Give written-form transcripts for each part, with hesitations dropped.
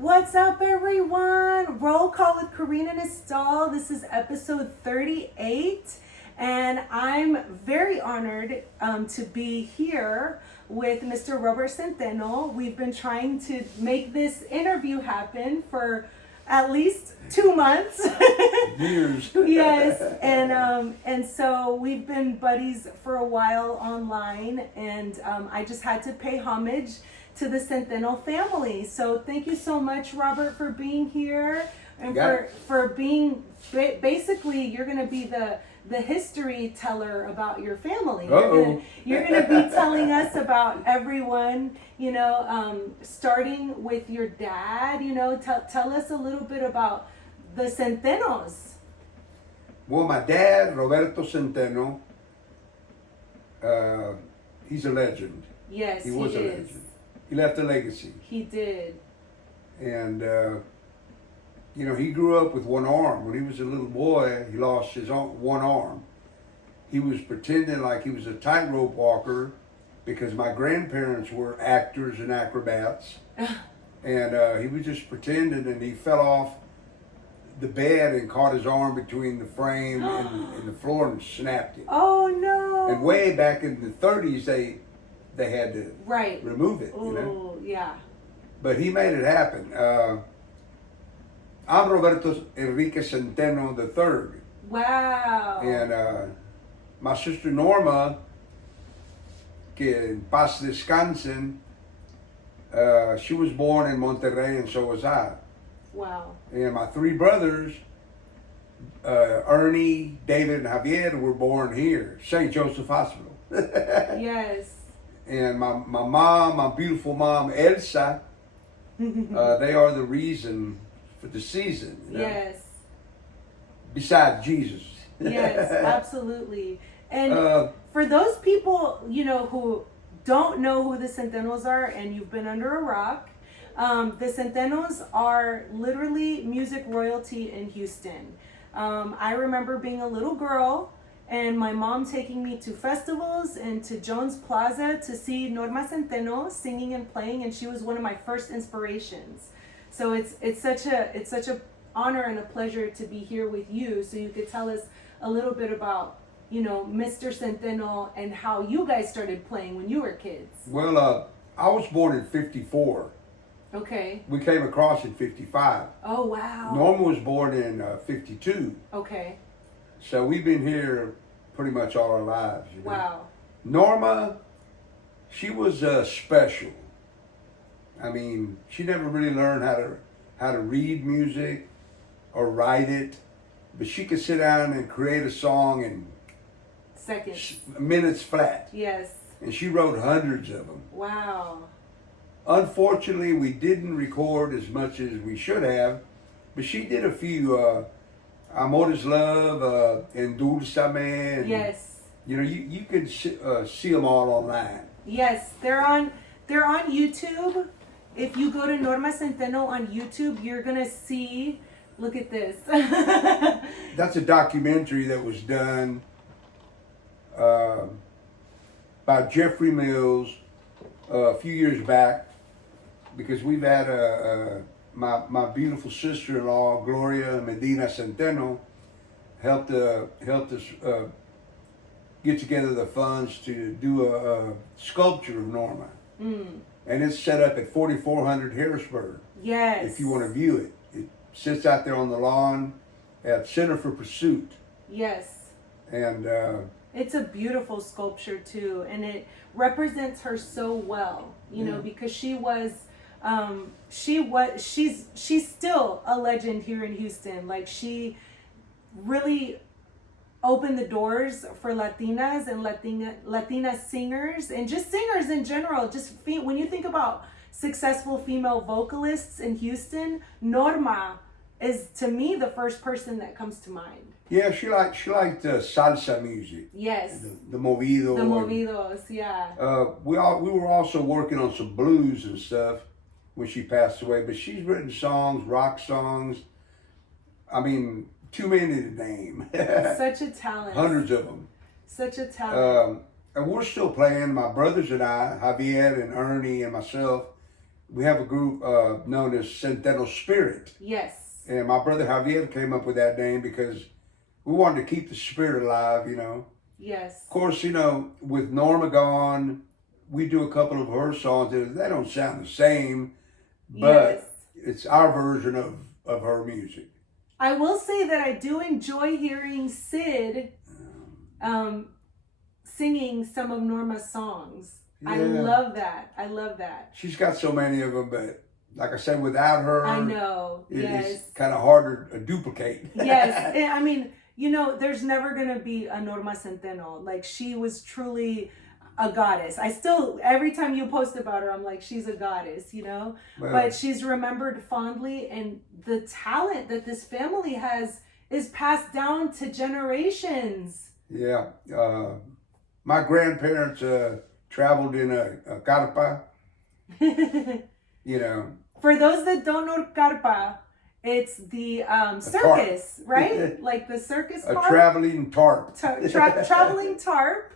What's up, everyone? Roll call with Karina Nistal. This is episode 38, and I'm very honored to be here with Mr. Robert Zenteno. We've been trying to make this interview happen for at least 2 months. Years. Yes, and so we've been buddies for a while online, and I just had to pay homage to the Zenteno family. So thank you so much, Robert, for being here and for being basically you're going to be the history teller about your family. You're going to be telling us about everyone, starting with your dad. Tell us a little bit about the Zentenos. Well, my dad, Roberto Zenteno, he's a legend. Yes, he was a legend. He left a legacy. He did. And, he grew up with one arm. When he was a little boy, he lost his one arm. He was pretending like he was a tightrope walker because my grandparents were actors and acrobats. And he was just pretending, and he fell off the bed and caught his arm between the frame and the floor and snapped it. Oh, no. And way back in the 30s, they had to remove it, Yeah. But he made it happen. I'm Roberto Enrique Zenteno III. Wow. And my sister Norma, que en paz descansen, she was born in Monterrey, and so was I. Wow. And my three brothers, Ernie, David, and Javier, were born here, St. Joseph Hospital. Yes. And my mom, my beautiful mom, Elsa, they are the reason for the season. Yes. Besides Jesus. Yes, absolutely. And for those people, who don't know who the Zentenos are and you've been under a rock, the Zentenos are literally music royalty in Houston. I remember being a little girl and my mom taking me to festivals and to Jones Plaza to see Norma Zenteno singing and playing, and she was one of my first inspirations. So it's such a honor and a pleasure to be here with you, so you could tell us a little bit about Mr. Zenteno and how you guys started playing when you were kids. Well, I was born in 54. Okay. We came across in 55. Oh, wow. Norma was born in 52. Okay. So we've been here pretty much all our lives. Wow. Norma, she was special. I mean, she never really learned how to read music or write it, but she could sit down and create a song in seconds, minutes flat. Yes. And she wrote hundreds of them. Wow. Unfortunately, we didn't record as much as we should have, but she did a few. Amores Love, Endulzame. Yes. You can see them all online. Yes, they're on YouTube. If you go to Norma Zenteno on YouTube, you're gonna see. Look at this. That's a documentary that was done by Jeffrey Mills a few years back, because we've had my beautiful sister-in-law, Gloria Medina Zenteno, helped us get together the funds to do a sculpture of Norma. And it's set up at 4400 Harrisburg. Yes. If you want to view it. It sits out there on the lawn at Center for Pursuit. Yes. And it's a beautiful sculpture too, and it represents her so well, because she's still a legend here in Houston. Like, she really opened the doors for Latinas and Latina singers, and just singers in general. When you think about successful female vocalists in Houston, Norma is, to me, the first person that comes to mind. Yeah, she liked salsa music. Yes. The movido. The movidos, yeah. We were also working on some blues and stuff when she passed away, but she's written songs, rock songs. I mean, too many to name. Such a talent. Hundreds of them. Such a talent. And we're still playing. My brothers and I, Javier and Ernie and myself, we have a group known as Zenteno Spirit. Yes. And my brother Javier came up with that name because we wanted to keep the spirit alive, you know. Yes. Of course, you know, with Norma gone, we do a couple of her songs. They don't sound the same, but it's our version of her music. I will say that I do enjoy hearing Sid singing some of Norma's songs. Yeah. I love that. I love that. She's got so many of them, but like I said, without her, I know. It's kind of harder to duplicate. Yes. I mean, you know, there's never going to be a Norma Zenteno. Like, she was truly a goddess. I still, every time you post about her, I'm like, she's a goddess, you know? Well, but she's remembered fondly, and the talent that this family has is passed down to generations. Yeah. My grandparents traveled in a carpa. You know. For those that don't know carpa, it's the circus, right? Like the circus part? A traveling tarp. Traveling tarp,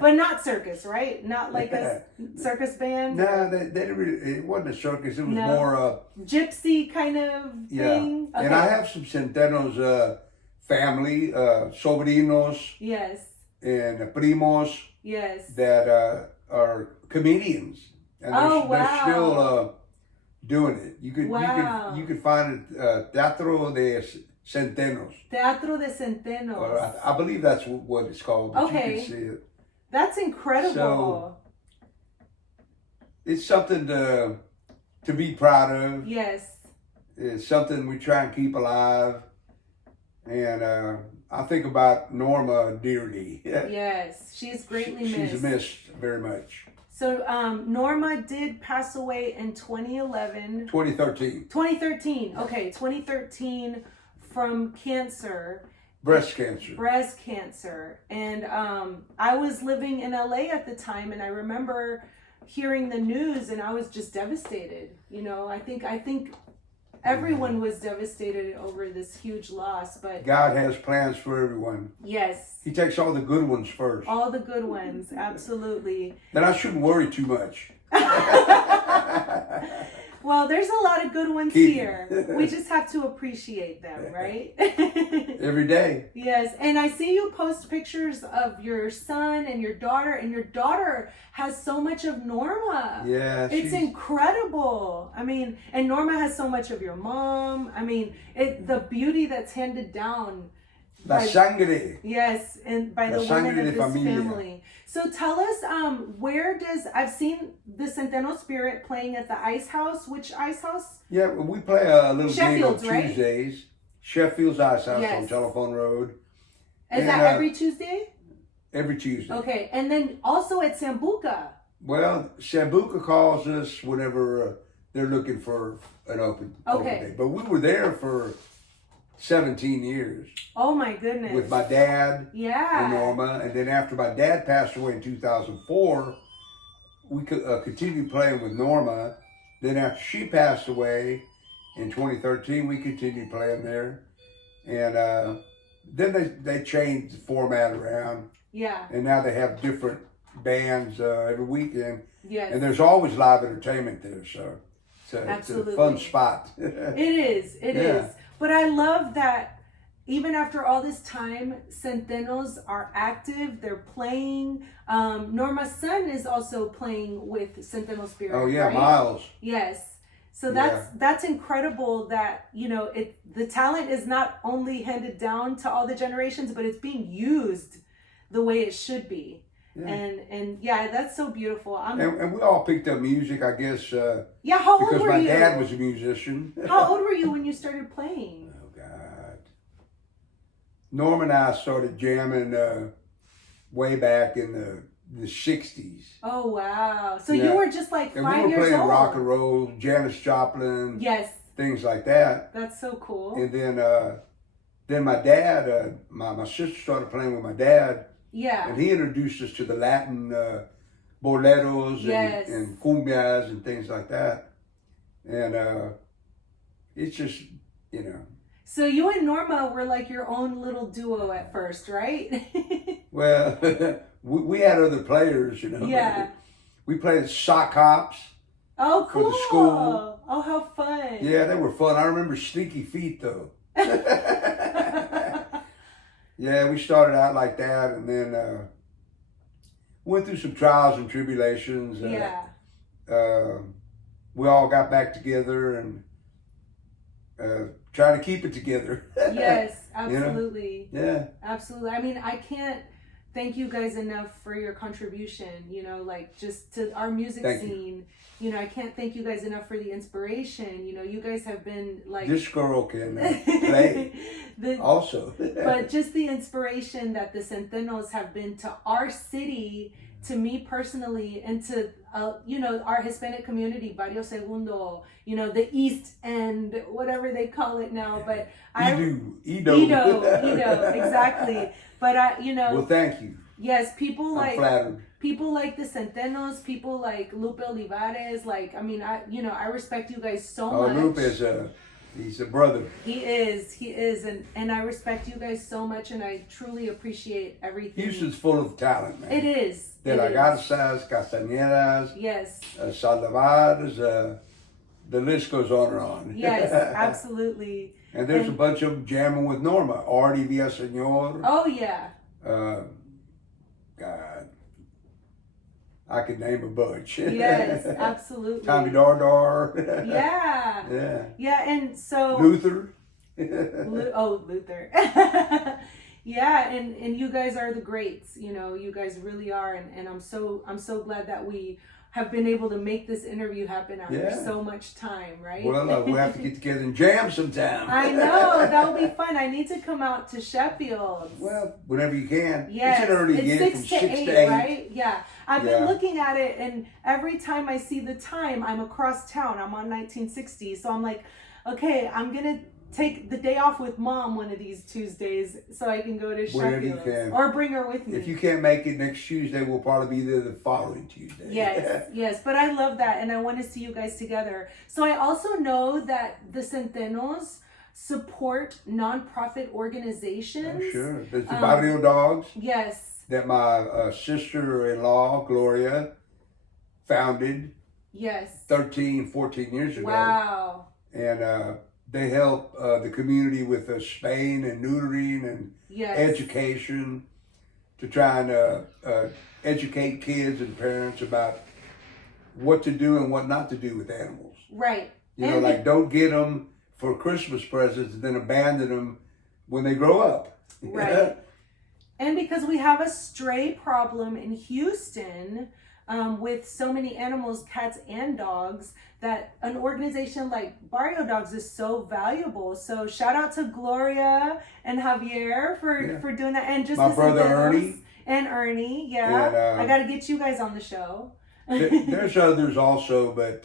but not circus, right? Not like a circus band? No, they didn't really, it wasn't a circus. It was more gypsy kind of thing? Okay. And I have some Zentenos family, sobrinos. Yes. And primos. Yes. That are comedians. And they're still doing it. You could find it Teatro de Zentenos. Teatro de Zentenos. I believe that's what it's called. But okay. You can see it. That's incredible. So it's something to be proud of. Yes. It's something we try and keep alive. And I think about Norma dearly. Yes, she's greatly missed. She's missed very much. So Norma did pass away in 2011. 2013. 2013. Okay, 2013 from cancer. Breast cancer. Breast cancer. And I was living in LA at the time, and I remember hearing the news, and I was just devastated. You know, I think everyone was devastated over this huge loss, but God has plans for everyone. Yes. He takes all the good ones first. All the good ones, absolutely. Then I shouldn't worry too much. Well, there's a lot of good ones here. We just have to appreciate them, right? Every day. Yes, and I see you post pictures of your son and your daughter has so much of Norma. Yeah. It's incredible. I mean, and Norma has so much of your mom. I mean, the beauty that's handed down. La sangre. Yes, and by the women of this family. So tell us, I've seen the Zenteno Spirit playing at the Icehouse. Which Icehouse? Yeah, we play a little game on Tuesdays. Right? Sheffield's Icehouse on Telephone Road. Is that every Tuesday? Every Tuesday. Okay, and then also at Sambuca. Well, Sambuca calls us whenever they're looking for an open day. But we were there for 17 years. Oh my goodness. With my dad and Norma. And then after my dad passed away in 2004, we continued playing with Norma. Then after she passed away in 2013, we continued playing there. And then they changed the format around. Yeah. And now they have different bands every weekend. Yes. And there's always live entertainment there. So it's a fun spot. It is. It is. But I love that even after all this time, Zentenos are active. They're playing. Norma's son is also playing with Zenteno Spirit. Oh yeah, right? Miles. Yes. So that's incredible that, you know, the talent is not only handed down to all the generations, but it's being used the way it should be. Yeah. And that's so beautiful. And we all picked up music, I guess. How old were you? Because my dad was a musician. How old were you when you started playing? Oh, God. Norm and I started jamming way back in the 60s. Oh, wow. So you were just like 5 years old. And we were playing rock and roll, Janis Joplin. Yes. Things like that. That's so cool. And then my dad, my sister started playing with my dad. Yeah. And he introduced us to the Latin boleros and cumbias and things like that. And it's just, you know. So you and Norma were like your own little duo at first, right? Well, we had other players, you know. Yeah. We played sock hops. Oh, for cool. the school. Oh, how fun. Yeah, they were fun. I remember Sneaky Feet, though. Yeah, we started out like that, and then went through some trials and tribulations. Yeah. We all got back together and trying to keep it together. Yes, absolutely. You know? Yeah. Absolutely. I mean, I can't thank you guys enough for your contribution, you know, like just to our music scene. You know, I can't thank you guys enough for the inspiration. You know, you guys have been like... This girl can play also. But just the inspiration that the Zentenos have been to our city, to me personally, and to, you know, our Hispanic community, Barrio Segundo, you know, the East End, whatever they call it now. But Edo, exactly. But you know... Well, thank you. Yes, people I'm flattered. People like the Zentenos, people like Lupe Olivares, like, I mean, I respect you guys so much. Lupe is he's a brother. He is, and I respect you guys so much, and I truly appreciate everything. Houston's full of talent, man. It is. De la Garzas, Castañedas, yes. Saldivares, the list goes on and on. Yes, absolutely. And there's a bunch of them jamming with Norma. Artie Villaseñor. Oh, yeah. God, I could name a bunch. Yes, absolutely. Tommy Dardar. Yeah. Yeah. Yeah, and so... Luther. Luther. Yeah, and you guys are the greats, you know, you guys really are, and I'm so glad that we have been able to make this interview happen after so much time, right? Well, we'll have to get together and jam sometime. I know, that would be fun. I need to come out to Sheffield. Well, whenever you can. Yes. It's an early gig from 6 to 8. Right? Yeah. I've been looking at it, and every time I see the time, I'm across town. I'm on 1960, so I'm like, okay, I'm going to take the day off with Mom one of these Tuesdays so I can go to Sheffield. Or bring her with me. If you can't make it next Tuesday, we'll probably be there the following Tuesday. Yes, yes. But I love that, and I want to see you guys together. So I also know that the Zentenos support nonprofit organizations. Oh, sure. There's the Barrio Dogs. Yes. That my sister-in-law, Gloria, founded. Yes. 13, 14 years ago. Wow. And they help the community with spaying and neutering and education to try and educate kids and parents about what to do and what not to do with animals. Right. You know, like don't get them for Christmas presents and then abandon them when they grow up. Right. And because we have a stray problem in Houston, with so many animals, cats and dogs, that an organization like Barrio Dogs is so valuable. So shout out to Gloria and Javier for doing that, and just my brother Ernie. And Ernie, yeah. And, I got to get you guys on the show. There's others also, but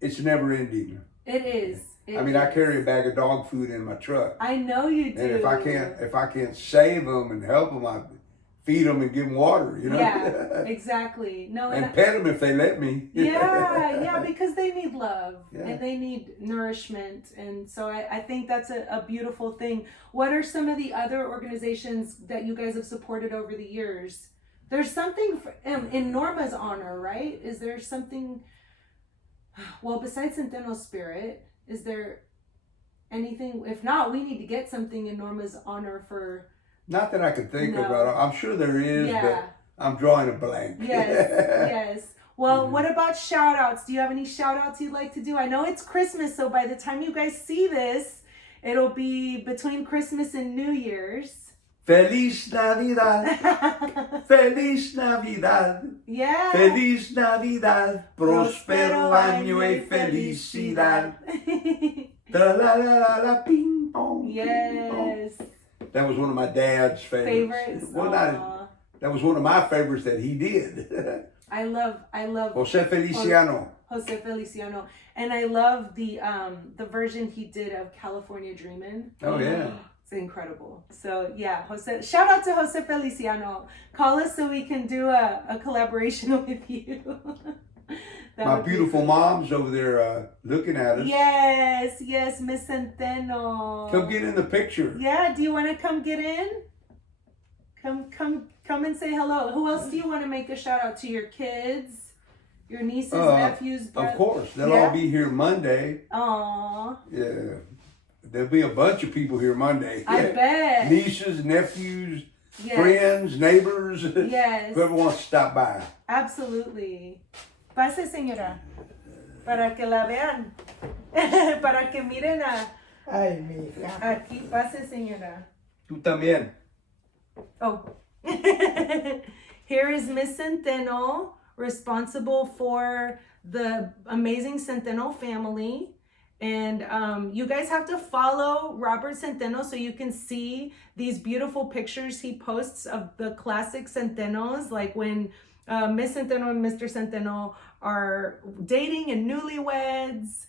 it's never ending. It is. I carry a bag of dog food in my truck. I know you do. And if I can't save them and help them, I feed them and give them water, you know? Yeah, exactly. No, and pet them if they let me. Yeah, because they need love and they need nourishment. And so I think that's a beautiful thing. What are some of the other organizations that you guys have supported over the years? There's something in Norma's honor, right? Is there something, well, besides Zenteno Spirit, is there anything? If not, we need to get something in Norma's honor for... Not that I can think of. I'm sure there is, but I'm drawing a blank. Yes. Well, what about shout outs? Do you have any shout outs you'd like to do? I know it's Christmas, so by the time you guys see this, it'll be between Christmas and New Year's. Feliz Navidad. Feliz Navidad. Yeah. Feliz Navidad. Prospero año y felicidad. Tra la la la la ping pong. Yes. That was one of my dad's favorites. Well, that was one of my favorites that he did. I love Jose Feliciano. Jose Feliciano. And I love the version he did of California Dreamin'. Oh yeah. It's incredible. So yeah, shout out to Jose Feliciano. Call us so we can do a collaboration with you. My beautiful mom's over there looking at us. Yes, Miss Zenteno. Come get in the picture. Yeah, do you want to come get in? Come and say hello. Who else do you want to make a shout out to? Your kids? Your nieces, nephews, brothers. Of course. They'll all be here Monday. Aww. Yeah. There'll be a bunch of people here Monday. I bet. Nieces, nephews, friends, neighbors. Yes. Whoever wants to stop by. Absolutely. Pase, señora. Para que la vean. Para que miren a... Ay, mija. Aquí, pase, señora. Tú también. Oh. Here is Miss Zenteno, responsible for the amazing Zenteno family. And you guys have to follow Robert Zenteno so you can see these beautiful pictures he posts of the classic Zentenos, like when Miss Zenteno and Mr. Zenteno are dating and newlyweds.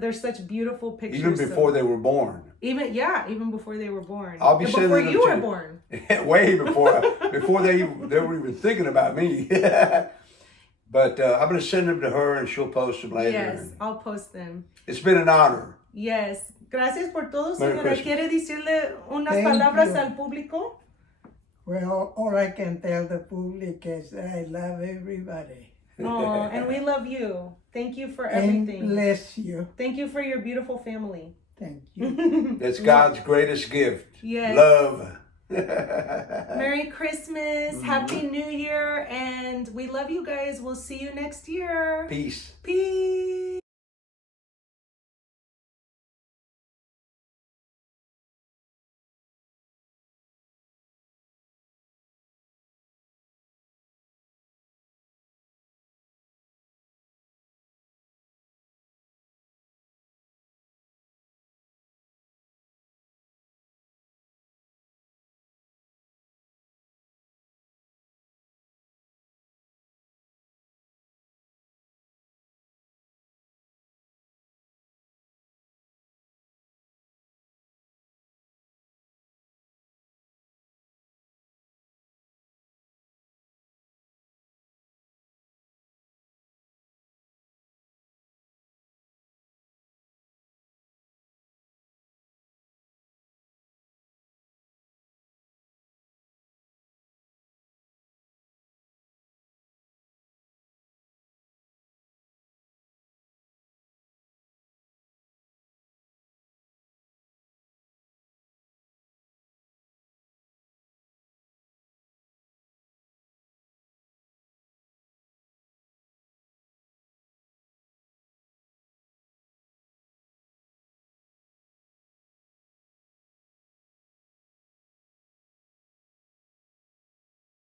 There's such beautiful pictures. Even before they were born. Even before they were born. I'll be sending before them you to- were born. Way before they were even thinking about me. But I'm going to send them to her and she'll post them later. Yes, I'll post them. It's been an honor. Yes. Gracias por todo, Merry señora. Christmas. ¿Quiere decirle unas Thank palabras you. al público? Well, all I can tell the public is I love everybody. Oh, and we love you. Thank you for And everything. bless you. Thank you for your beautiful family. Thank you. That's God's greatest gift. Yes. Love. Merry Christmas, Happy New Year, and we love you guys. We'll see you next year. Peace. Peace.